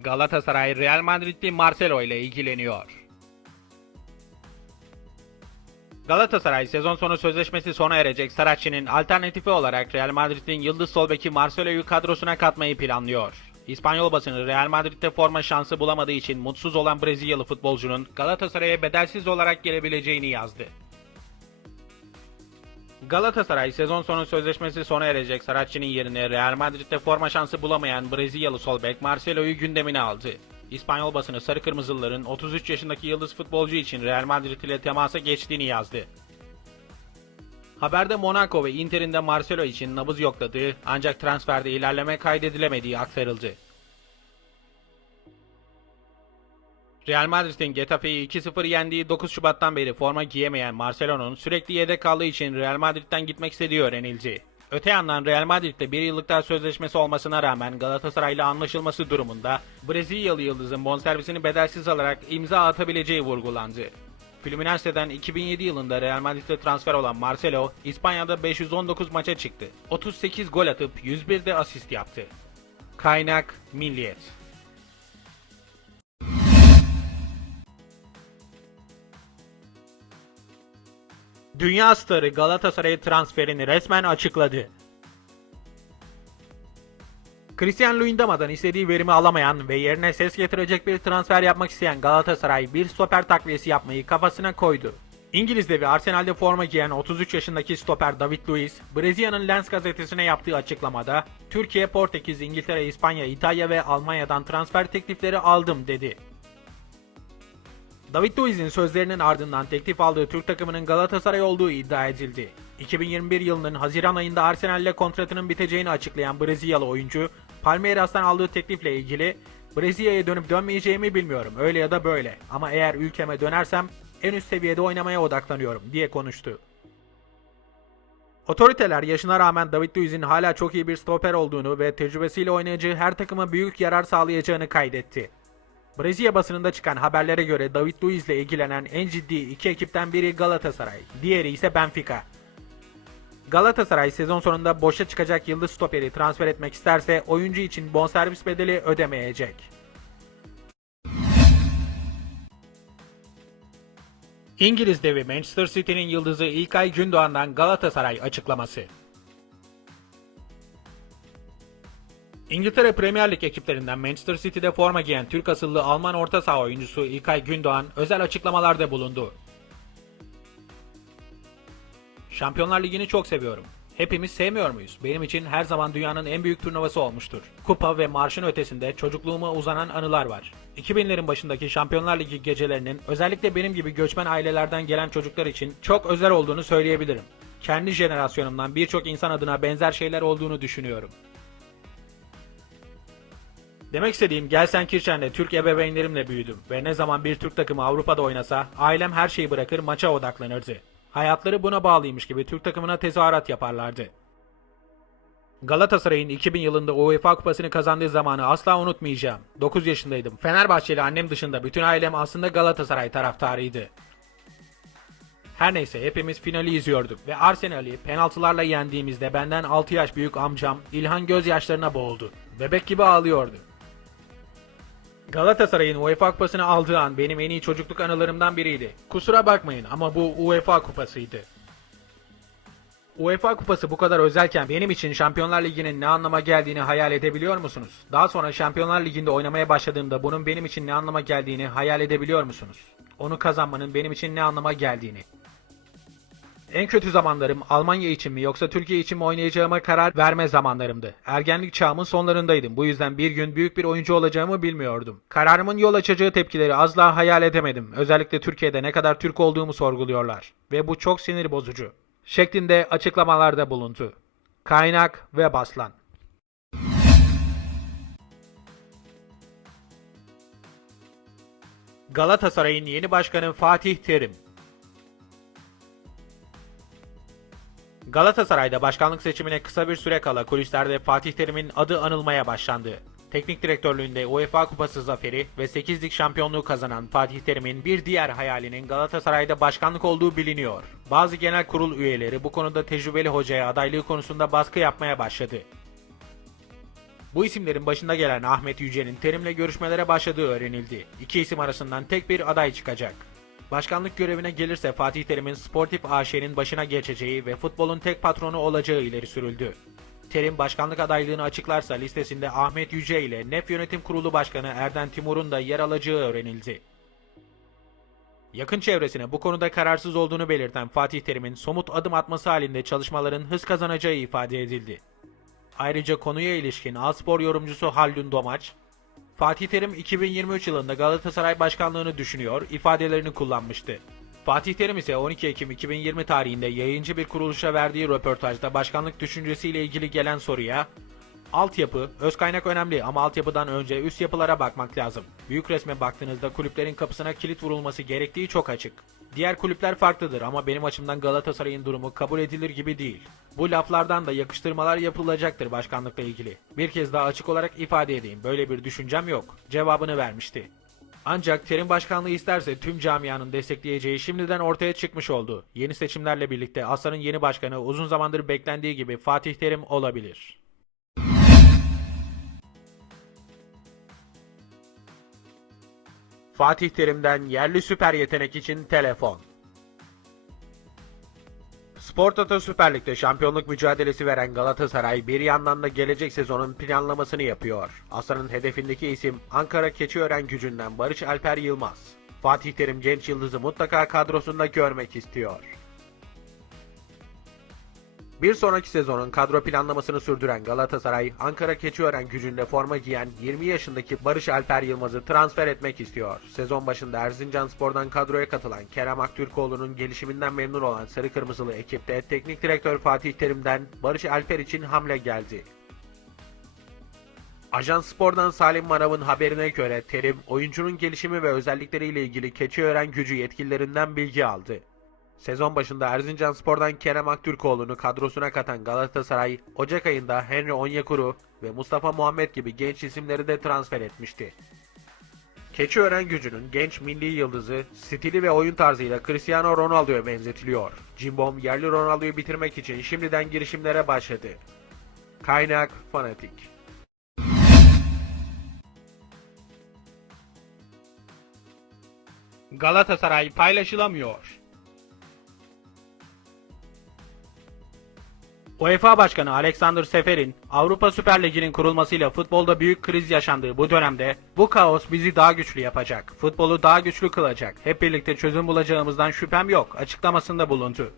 Galatasaray Real Madrid'li Marcelo ile ilgileniyor. Galatasaray sezon sonu sözleşmesi sona erecek Saracchi'nin alternatifi olarak Real Madrid'in yıldız sol beki Marcelo'yu kadrosuna katmayı planlıyor. İspanyol basını Real Madrid'de forma şansı bulamadığı için mutsuz olan Brezilyalı futbolcunun Galatasaray'a bedelsiz olarak gelebileceğini yazdı. Galatasaray sezon sonu sözleşmesi sona erecek Saracchi'nin yerine Real Madrid'de forma şansı bulamayan Brezilyalı sol bek Marcelo'yu gündemine aldı. İspanyol basını Sarı Kırmızılıların 33 yaşındaki yıldız futbolcu için Real Madrid ile temasa geçtiğini yazdı. Haberde Monaco ve Inter'in de Marcelo için nabız yokladığı ancak transferde ilerleme kaydedilemediği aktarıldı. Real Madrid'in Getafe'yi 2-0 yendiği 9 Şubat'tan beri forma giyemeyen Marcelo'nun sürekli yedek kaldığı için Real Madrid'den gitmek istediği öğrenildi. Öte yandan Real Madrid'de bir yıllık daha sözleşmesi olmasına rağmen Galatasaray'la anlaşılması durumunda Brezilyalı yıldızın bonservisini bedelsiz alarak imza atabileceği vurgulandı. Fluminense'den 2007 yılında Real Madrid'e transfer olan Marcelo, İspanya'da 519 maça çıktı. 38 gol atıp 101 de asist yaptı. Kaynak Milliyet Dünya starı Galatasaray transferini resmen açıkladı. Christian Luyendama'dan istediği verimi alamayan ve yerine ses getirecek bir transfer yapmak isteyen Galatasaray bir stoper takviyesi yapmayı kafasına koydu. İngiliz devi Arsenal'de forma giyen 33 yaşındaki stoper David Luiz, Brezilya'nın Lens gazetesine yaptığı açıklamada Türkiye, Portekiz, İngiltere, İspanya, İtalya ve Almanya'dan transfer teklifleri aldım dedi. David Luiz'in sözlerinin ardından teklif aldığı Türk takımının Galatasaray olduğu iddia edildi. 2021 yılının Haziran ayında Arsenal ile kontratının biteceğini açıklayan Brezilyalı oyuncu, Palmeiras'tan aldığı teklifle ilgili Brezilya'ya dönüp dönmeyeceğimi bilmiyorum öyle ya da böyle ama eğer ülkeme dönersem en üst seviyede oynamaya odaklanıyorum diye konuştu. Otoriteler yaşına rağmen David Luiz'in hala çok iyi bir stoper olduğunu ve tecrübesiyle oynayacağı her takıma büyük yarar sağlayacağını kaydetti. Brezilya basınında çıkan haberlere göre David Luiz ile ilgilenen en ciddi iki ekipten biri Galatasaray, diğeri ise Benfica. Galatasaray sezon sonunda boşa çıkacak yıldız stoperi transfer etmek isterse oyuncu için bonservis bedeli ödemeyecek. İngiliz devi Manchester City'nin yıldızı İlkay Gündoğan'dan Galatasaray açıklaması. İngiltere Premier Lig ekiplerinden Manchester City'de forma giyen Türk asıllı Alman orta saha oyuncusu İlkay Gündoğan özel açıklamalarda bulundu. Şampiyonlar Ligi'ni çok seviyorum. Hepimiz sevmiyor muyuz? Benim için her zaman dünyanın en büyük turnuvası olmuştur. Kupa ve marşın ötesinde çocukluğuma uzanan anılar var. 2000'lerin başındaki Şampiyonlar Ligi gecelerinin özellikle benim gibi göçmen ailelerden gelen çocuklar için çok özel olduğunu söyleyebilirim. Kendi jenerasyonumdan birçok insan adına benzer şeyler olduğunu düşünüyorum. Demek istediğim Gelsenkirchen'de Türk ebeveynlerimle büyüdüm ve ne zaman bir Türk takımı Avrupa'da oynasa ailem her şeyi bırakır maça odaklanırdı. Hayatları buna bağlıymış gibi Türk takımına tezahürat yaparlardı. Galatasaray'ın 2000 yılında UEFA kupasını kazandığı zamanı asla unutmayacağım. 9 yaşındaydım. Fenerbahçeli annem dışında bütün ailem aslında Galatasaray taraftarıydı. Her neyse hepimiz finali izliyorduk ve Arsenal'i penaltılarla yendiğimizde benden 6 yaş büyük amcam İlhan gözyaşlarına boğuldu. Bebek gibi ağlıyordu. Galatasaray'ın UEFA kupasını aldığı an benim en iyi çocukluk anılarımdan biriydi. Kusura bakmayın ama bu UEFA kupasıydı. UEFA kupası bu kadar özelken benim için Şampiyonlar Ligi'nin ne anlama geldiğini hayal edebiliyor musunuz? Daha sonra Şampiyonlar Ligi'nde oynamaya başladığımda bunun benim için ne anlama geldiğini hayal edebiliyor musunuz? Onu kazanmanın benim için ne anlama geldiğini. En kötü zamanlarım Almanya için mi yoksa Türkiye için mi oynayacağıma karar verme zamanlarımdı. Ergenlik çağımın sonlarındaydım. Bu yüzden bir gün büyük bir oyuncu olacağımı bilmiyordum. Kararımın yol açacağı tepkileri asla hayal edemedim. Özellikle Türkiye'de ne kadar Türk olduğumu sorguluyorlar. Ve bu çok sinir bozucu. Şeklinde açıklamalarda bulundu. Kaynak ve Baslan. Galatasaray'ın yeni başkanı Fatih Terim Galatasaray'da başkanlık seçimine kısa bir süre kala kulislerde Fatih Terim'in adı anılmaya başlandı. Teknik direktörlüğünde UEFA Kupası zaferi ve 8'lik şampiyonluğu kazanan Fatih Terim'in bir diğer hayalinin Galatasaray'da başkanlık olduğu biliniyor. Bazı genel kurul üyeleri bu konuda tecrübeli hocaya adaylığı konusunda baskı yapmaya başladı. Bu isimlerin başında gelen Ahmet Yüce'nin terimle görüşmelere başladığı öğrenildi. İki isim arasından tek bir aday çıkacak. Başkanlık görevine gelirse Fatih Terim'in Sportif AŞ'nin başına geçeceği ve futbolun tek patronu olacağı ileri sürüldü. Terim başkanlık adaylığını açıklarsa listesinde Ahmet Yüce ile NEF Yönetim Kurulu Başkanı Erden Timur'un da yer alacağı öğrenildi. Yakın çevresine bu konuda kararsız olduğunu belirten Fatih Terim'in somut adım atması halinde çalışmaların hız kazanacağı ifade edildi. Ayrıca konuya ilişkin A-Spor yorumcusu Haldun Domaç, Fatih Terim 2023 yılında Galatasaray başkanlığını düşünüyor ifadelerini kullanmıştı. Fatih Terim ise 12 Ekim 2020 tarihinde yayıncı bir kuruluşa verdiği röportajda başkanlık düşüncesiyle ilgili gelen soruya Altyapı, öz kaynak önemli ama altyapıdan önce üst yapılara bakmak lazım. Büyük resme baktığınızda kulüplerin kapısına kilit vurulması gerektiği çok açık. Diğer kulüpler farklıdır ama benim açımdan Galatasaray'ın durumu kabul edilir gibi değil. Bu laflardan da yakıştırmalar yapılacaktır başkanlıkla ilgili. Bir kez daha açık olarak ifade edeyim. Böyle bir düşüncem yok. Cevabını vermişti. Ancak terim başkanlığı isterse tüm camianın destekleyeceği şimdiden ortaya çıkmış oldu. Yeni seçimlerle birlikte Aslan'ın yeni başkanı uzun zamandır beklendiği gibi Fatih Terim olabilir. Fatih Terim'den yerli süper yetenek için telefon. Spor Toto Süper Lig'de şampiyonluk mücadelesi veren Galatasaray bir yandan da gelecek sezonun planlamasını yapıyor. Aslan'ın hedefindeki isim Ankara Keçiören gücünden Barış Alper Yılmaz. Fatih Terim genç yıldızı mutlaka kadrosunda görmek istiyor. Bir sonraki sezonun kadro planlamasını sürdüren Galatasaray, Ankara Keçiören gücünde forma giyen 20 yaşındaki Barış Alper Yılmaz'ı transfer etmek istiyor. Sezon başında Erzincanspor'dan kadroya katılan Kerem Aktürkoğlu'nun gelişiminden memnun olan Sarı Kırmızılı ekipte teknik direktör Fatih Terim'den Barış Alper için hamle geldi. Ajans Spor'dan Salim Manav'ın haberine göre Terim, oyuncunun gelişimi ve özellikleriyle ilgili Keçiören gücü yetkililerinden bilgi aldı. Sezon başında Erzincanspor'dan Kerem Aktürkoğlu'nu kadrosuna katan Galatasaray, Ocak ayında Henry Onyekuru ve Mustafa Muhammed gibi genç isimleri de transfer etmişti. Keçiören gücünün genç milli yıldızı, stili ve oyun tarzıyla Cristiano Ronaldo'ya benzetiliyor. Cimbom yerli Ronaldo'yu bitirmek için şimdiden girişimlere başladı. Kaynak Fanatik Galatasaray paylaşılamıyor. UEFA Başkanı Alexander Seferin, Avrupa Süper Ligi'nin kurulmasıyla futbolda büyük kriz yaşandığı bu dönemde bu kaos bizi daha güçlü yapacak, futbolu daha güçlü kılacak, hep birlikte çözüm bulacağımızdan şüphem yok açıklamasında bulundu.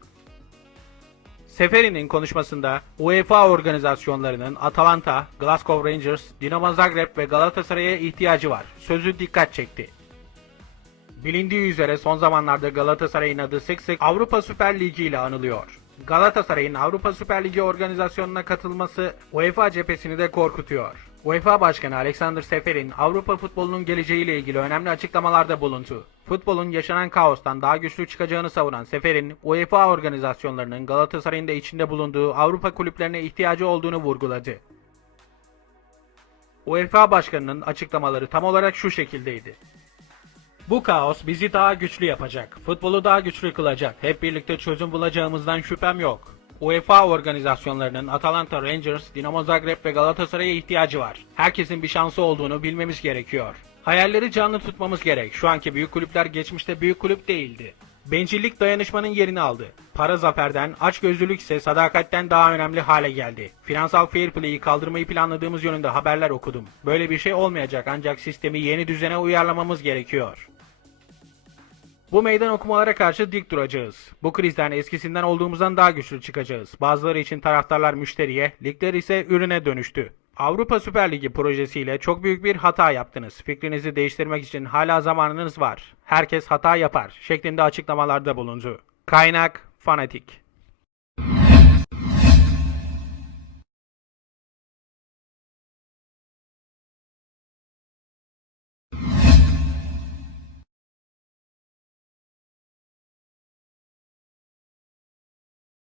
Seferi'nin konuşmasında UEFA organizasyonlarının Atalanta, Glasgow Rangers, Dinamo Zagreb ve Galatasaray'a ihtiyacı var. Sözü dikkat çekti. Bilindiği üzere son zamanlarda Galatasaray'ın adı sık sık Avrupa Süper Ligi ile anılıyor. Galatasaray'ın Avrupa Süper Ligi organizasyonuna katılması UEFA cephesini de korkutuyor. UEFA Başkanı Alexander Seferin Avrupa futbolunun geleceğiyle ilgili önemli açıklamalarda bulundu. Futbolun yaşanan kaostan daha güçlü çıkacağını savunan Seferin, UEFA organizasyonlarının Galatasaray'ın da içinde bulunduğu Avrupa kulüplerine ihtiyacı olduğunu vurguladı. UEFA Başkanı'nın açıklamaları tam olarak şu şekildeydi. Bu kaos bizi daha güçlü yapacak. Futbolu daha güçlü kılacak. Hep birlikte çözüm bulacağımızdan şüphem yok. UEFA organizasyonlarının Atalanta, Rangers, Dinamo Zagreb ve Galatasaray'a ihtiyacı var. Herkesin bir şansı olduğunu bilmemiz gerekiyor. Hayalleri canlı tutmamız gerek. Şu anki büyük kulüpler geçmişte büyük kulüp değildi. Bencillik dayanışmanın yerini aldı. Para zaferden, açgözlülük ise sadakatten daha önemli hale geldi. Finansal fair play'i kaldırmayı planladığımız yönünde haberler okudum. Böyle bir şey olmayacak ancak sistemi yeni düzene uyarlamamız gerekiyor. Bu meydan okumalara karşı dik duracağız. Bu krizden eskisinden olduğumuzdan daha güçlü çıkacağız. Bazıları için taraftarlar müşteriye, ligler ise ürüne dönüştü. Avrupa Süper Ligi projesiyle çok büyük bir hata yaptınız. Fikrinizi değiştirmek için hala zamanınız var. Herkes hata yapar şeklinde açıklamalarda bulundu. Kaynak Fanatik